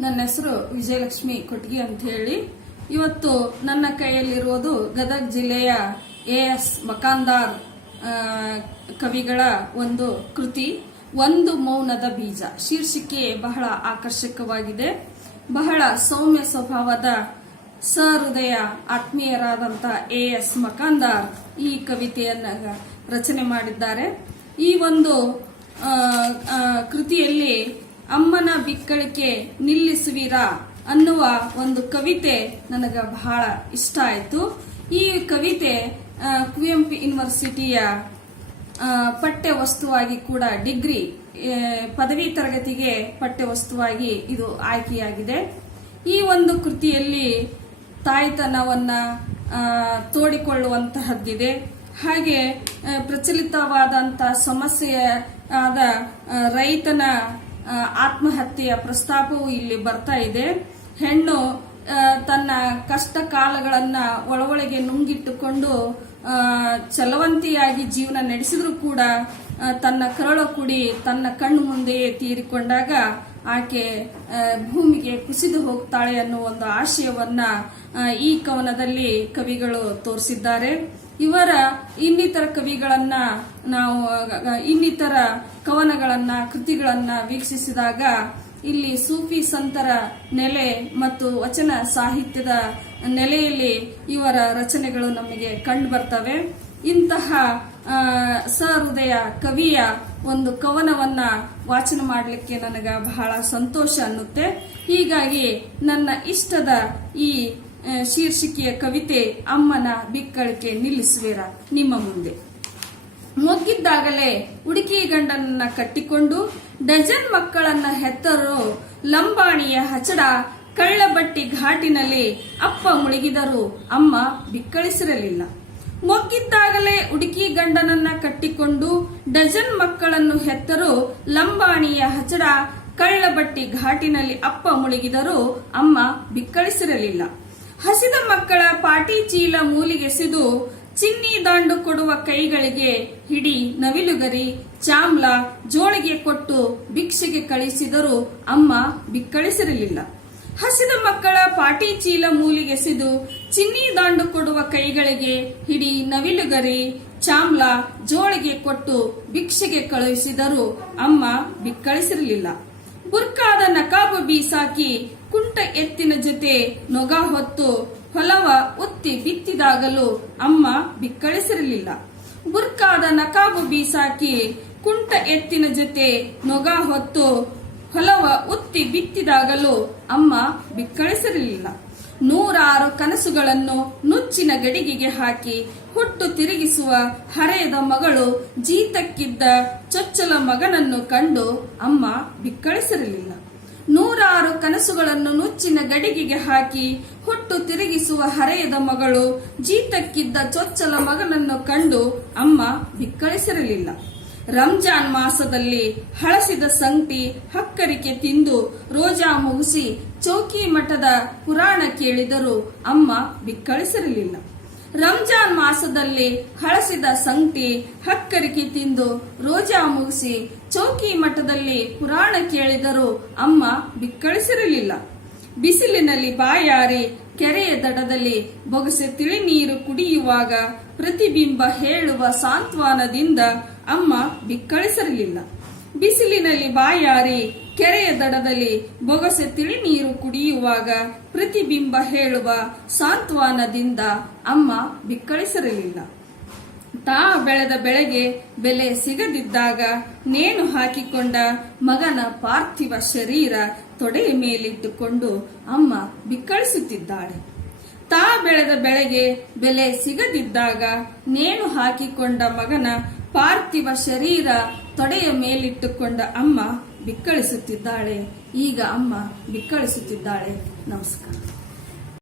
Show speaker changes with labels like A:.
A: ನನ್ನ ಹೆಸರು ವಿಜಯಲಕ್ಷ್ಮಿ ಕೊಟ್ಗಿ ಅಂತ ಹೇಳಿ. ಇವತ್ತು ನನ್ನ ಕೈಯಲ್ಲಿರುವುದು ಗದಗ ಜಿಲ್ಲೆಯ ಎ ಎಸ್ ಮಕಾಂದಾರ್ ಕವಿಗಳ ಒಂದು ಕೃತಿ. ಒಂದು ಮೌನದ ಬೀಜ. ಶೀರ್ಷಿಕೆ ಬಹಳ ಆಕರ್ಷಕವಾಗಿದೆ. ಬಹಳ ಸೌಮ್ಯ ಸ್ವಭಾವದ ಸಹೃದಯ ಆತ್ಮೀಯರಾದಂಥ ಎ ಎಸ್ ಮಕಾಂದಾರ್ ಈ ಕವಿತೆಯನ್ನು ರಚನೆ ಮಾಡಿದ್ದಾರೆ. ಈ ಒಂದು ಕೃತಿಯಲ್ಲಿ ಅಮ್ಮನ ಬಿಕ್ಕಳಿಕೆ ನಿಲ್ಲಿಸುವಿರಾ ಅನ್ನುವ ಒಂದು ಕವಿತೆ ನನಗೆ ಬಹಳ ಇಷ್ಟ ಆಯಿತು. ಈ ಕವಿತೆ ಕುವೆಂಪು ಯೂನಿವರ್ಸಿಟಿಯ ಪಠ್ಯ ವಸ್ತುವಾಗಿ ಕೂಡ ಡಿಗ್ರಿ ಪದವಿ ತರಗತಿಗೆ ಪಠ್ಯ ವಸ್ತುವಾಗಿ ಇದು ಆಯ್ಕೆಯಾಗಿದೆ. ಈ ಒಂದು ಕೃತಿಯಲ್ಲಿ ತಾಯ್ತನವನ್ನ ತೋಡಿಕೊಳ್ಳುವಂತಹದ್ದಿದೆ. ಹಾಗೆ ಪ್ರಚಲಿತವಾದಂಥ ಸಮಸ್ಯೆ ಆದ ರೈತನ ಆತ್ಮಹತ್ಯೆಯ ಪ್ರಸ್ತಾಪವು ಇಲ್ಲಿ ಬರ್ತಾ ಇದೆ. ಹೆಣ್ಣು ತನ್ನ ಕಷ್ಟ ಕಾಲಗಳನ್ನ ಒಳಗೊಳಗೆ ನುಂಗಿಟ್ಟುಕೊಂಡು ಚಲವಂತಿಯಾಗಿ ಜೀವನ ನಡೆಸಿದ್ರೂ ಕೂಡ ತನ್ನ ಕರಳ ಕುಡಿ ತನ್ನ ಕಣ್ಣು ಮುಂದೆಯೇ ತೀರಿಕೊಂಡಾಗ ಆಕೆ ಭೂಮಿಗೆ ಕುಸಿದು ಹೋಗ್ತಾಳೆ ಅನ್ನೋ ಒಂದು ಆಶಯವನ್ನ ಈ ಕವನದಲ್ಲಿ ಕವಿಗಳು ತೋರಿಸಿದ್ದಾರೆ. ಇವರ ಇನ್ನಿತರ ಕವಿಗಳನ್ನ ನಾವು ಇನ್ನಿತರ ಕವನಗಳನ್ನ, ಕೃತಿಗಳನ್ನ ವೀಕ್ಷಿಸಿದಾಗ ಇಲ್ಲಿ ಸೂಫಿ ಸಂತರ ನೆಲೆ ಮತ್ತು ವಚನ ಸಾಹಿತ್ಯದ ನೆಲೆಯಲ್ಲಿ ಇವರ ರಚನೆಗಳು ನಮಗೆ ಕಂಡು ಬರ್ತವೆ. ಇಂತಹ ಸಹೃದಯ ಕವಿಯ ಒಂದು ಕವನವನ್ನ ವಾಚನ ಮಾಡಲಿಕ್ಕೆ ನನಗ ಬಹಳ ಸಂತೋಷ ಅನ್ನುತ್ತೆ. ಹೀಗಾಗಿ ನನ್ನ ಇಷ್ಟದ ಈ ಶೀರ್ಷಿಕೆಯ ಕವಿತೆ ಅಮ್ಮನ ಬಿಕ್ಕಳಿಕೆ ನಿಲ್ಲಿಸುವಿರ ನಿಮ್ಮ ಮುಂದೆ. ಮೊಗ್ಗಿದ್ದಾಗಲೇ ಹುಡುಕಿ ಗಂಡನನ್ನ ಕಟ್ಟಿಕೊಂಡು ಡಜನ್ ಮಕ್ಕಳನ್ನ ಹೆತ್ತರು ಲಂಬಾಣಿಯ ಹಚಡ ಕಳ್ಳಬಟ್ಟಿ ಘಾಟಿನಲ್ಲಿ ಅಪ್ಪ ಮುಳುಗಿದರು ಅಮ್ಮ ಬಿಕ್ಕಳಿಸಿರಲಿಲ್ಲ. ಮೊಗ್ಗಿದ್ದಾಗಲೇ ಹುಡುಕಿ ಗಂಡನನ್ನ ಕಟ್ಟಿಕೊಂಡು ಡಜನ್ ಮಕ್ಕಳನ್ನು ಹೆತ್ತರು ಲಂಬಾಣಿಯ ಹಚಡ ಕಳ್ಳಬಟ್ಟಿ ಘಾಟಿನಲ್ಲಿ ಅಪ್ಪ ಮುಳುಗಿದರು ಅಮ್ಮ ಬಿಕ್ಕಳಿಸಿರಲಿಲ್ಲ. ಹಸಿದ ಮಕ್ಕಳ ಪಾಟಿ ಚೀಲ ಮೂಲಿಗೆಸೆದು ಚಿನ್ನಿ ದಾಂಡು ಕೊಡುವ ಕೈಗಳಿಗೆ ಹಿಡಿ ನವಿಲುಗರಿ, ಚಾಮ್ಲ ಜೋಳಿಗೆ ಕೊಟ್ಟು ಭಿಕ್ಷೆಗೆ ಕಳಿಸಿದರೂ ಅಮ್ಮ ಬಿಕ್ಕಳಿಸಿರಲಿಲ್ಲ. ಹಸಿದ ಮಕ್ಕಳ ಪಾಟಿ ಚೀಲ ಮೂಲಿಗೆಸೆದು ಚಿನ್ನಿ ದಾಂಡು ಕೊಡುವ ಕೈಗಳಿಗೆ ಹಿಡಿ ನವಿಲುಗರಿ, ಚಾಮ್ಲ ಜೋಳಿಗೆ ಕೊಟ್ಟು ಭಿಕ್ಷೆಗೆ ಕಳುಹಿಸಿದರೂ ಅಮ್ಮ ಬಿಕ್ಕಳಿಸಿರಲಿಲ್ಲ. ಬುರ್ಕಾದ ನಕಾಬು ಬೀಸಾಕಿ ಕುಂಟ ಎತ್ತಿನ ಜೊತೆ ನೊಗ ಹೊತ್ತು ಹೊಲವ ಒತ್ತಿ ಬಿತ್ತಿದಾಗಲೂ ಅಮ್ಮ ಬಿಕ್ಕಳಿಸಿರಲಿಲ್ಲ. ಬುರ್ಕಾದ ನಕಾಬು ಬೀಸಾಕಿ ಕುಂಟ ಎತ್ತಿನ ಜೊತೆ ನೊಗ ಹೊತ್ತು ಹೊಲವ ಉತ್ತಿ ಬಿತ್ತಿದಾಗಲೂ ಅಮ್ಮ ಬಿಕ್ಕಳಿಸಿರಲಿಲ್ಲ. ನೂರಾರು ಕನಸುಗಳನ್ನು ನುಚ್ಚಿನ ಗಡಿಗೆಗೆ ಹಾಕಿ ಹುಟ್ಟು ತಿರುಗಿಸುವ ಹರೆಯದ ಮಗಳು ಜೀತಕ್ಕಿದ್ದ ಚೊಚ್ಚಲ ಮಗನನ್ನು ಕಂಡು ಅಮ್ಮ ಬಿಕ್ಕಳಿಸಿರಲಿಲ್ಲ. ನೂರಾರು ಕನಸುಗಳನ್ನು ನುಚ್ಚಿನ ಗಡಿಗೆಗೆ ಹಾಕಿ ಹುಟ್ಟು ತಿರುಗಿಸುವ ಹರೆಯದ ಮಗಳು ಜೀತಕ್ಕಿದ್ದ ಚೊಚ್ಚಲ ಮಗನನ್ನು ಕಂಡು ಅಮ್ಮ ಬಿಕ್ಕಳಿಸಿರಲಿಲ್ಲ. ರಂಜಾನ್ ಮಾಸದಲ್ಲಿ ಹಳಸಿದ ಸಂಗತಿ ಹಕ್ಕರಿಕೆ ತಿಂದು ರೋಜಾ ಮುಗಿಸಿ ಚೌಕಿ ಮಠದ ಪುರಾಣ ಕೇಳಿದರೂ ಅಮ್ಮ ಬಿಕ್ಕಳಿಸಿರಲಿಲ್ಲ. ರಂಜಾನ್ ಮಾಸದಲ್ಲಿ ಹಳಸಿದ ಸಂಗತಿ ಹಕ್ಕರಿಕೆ ತಿಂದು ರೋಜಾ ಮುಗಿಸಿ ಚೌಕಿ ಮಠದಲ್ಲಿ ಪುರಾಣ ಕೇಳಿದರೂ ಅಮ್ಮ ಬಿಕ್ಕಳಿಸಿರಲಿಲ್ಲ. ಬಿಸಿಲಿನಲ್ಲಿ ಬಾಯಾರಿ ಕೆರೆಯ ದಡದಲ್ಲಿ ಬೊಗಸೆ ತಿಳಿನೀರು ಕುಡಿಯುವಾಗ ಪ್ರತಿಬಿಂಬ ಹೇಳುವ ಸಾಂತ್ವನದಿಂದ ಅಮ್ಮ ಬಿಕ್ಕಳಿಸಿರಲಿಲ್ಲ ಬಿಸಿಲಿನಲ್ಲಿ ಬಾಯಾರಿ ಕೆರೆಯ ದಡದಲ್ಲಿ ಬೊಗಸೆ ತಿಳಿನೀರು ಕುಡಿಯುವಾಗ ಪ್ರತಿಬಿಂಬ ಹೇಳುವ ಸಾಂತ್ವನದಿಂದ ಅಮ್ಮ ಬಿಕ್ಕಳಿಸಿರಲಿಲ್ಲ ತಾ ಬೆಳೆದ ಬೆಳೆಗೆ ಬೆಲೆ ಸಿಗದಿದ್ದಾಗ ನೇಣು ಹಾಕಿಕೊಂಡ ಮಗನ ಪಾರ್ಥಿವ ಶರೀರ ತೊಡೆಯ ಮೇಲಿಟ್ಟುಕೊಂಡು ಅಮ್ಮ ಬಿಕ್ಕಳಿಸುತ್ತಿದ್ದಾಳೆ. ತಾ ಬೆಳೆದ ಬೆಳೆಗೆ ಬೆಲೆ ಸಿಗದಿದ್ದಾಗ ನೇಣು ಹಾಕಿಕೊಂಡ ಮಗನ ಪಾರ್ಥಿವ ಶರೀರ ತೊಡೆಯ ಮೇಲಿಟ್ಟುಕೊಂಡ ಅಮ್ಮ ಬಿಕ್ಕಳಿಸುತ್ತಿದ್ದಾಳೆ. ಈಗ ಅಮ್ಮ ಬಿಕ್ಕಳಿಸುತ್ತಿದ್ದಾಳೆ. ನಮಸ್ಕಾರ.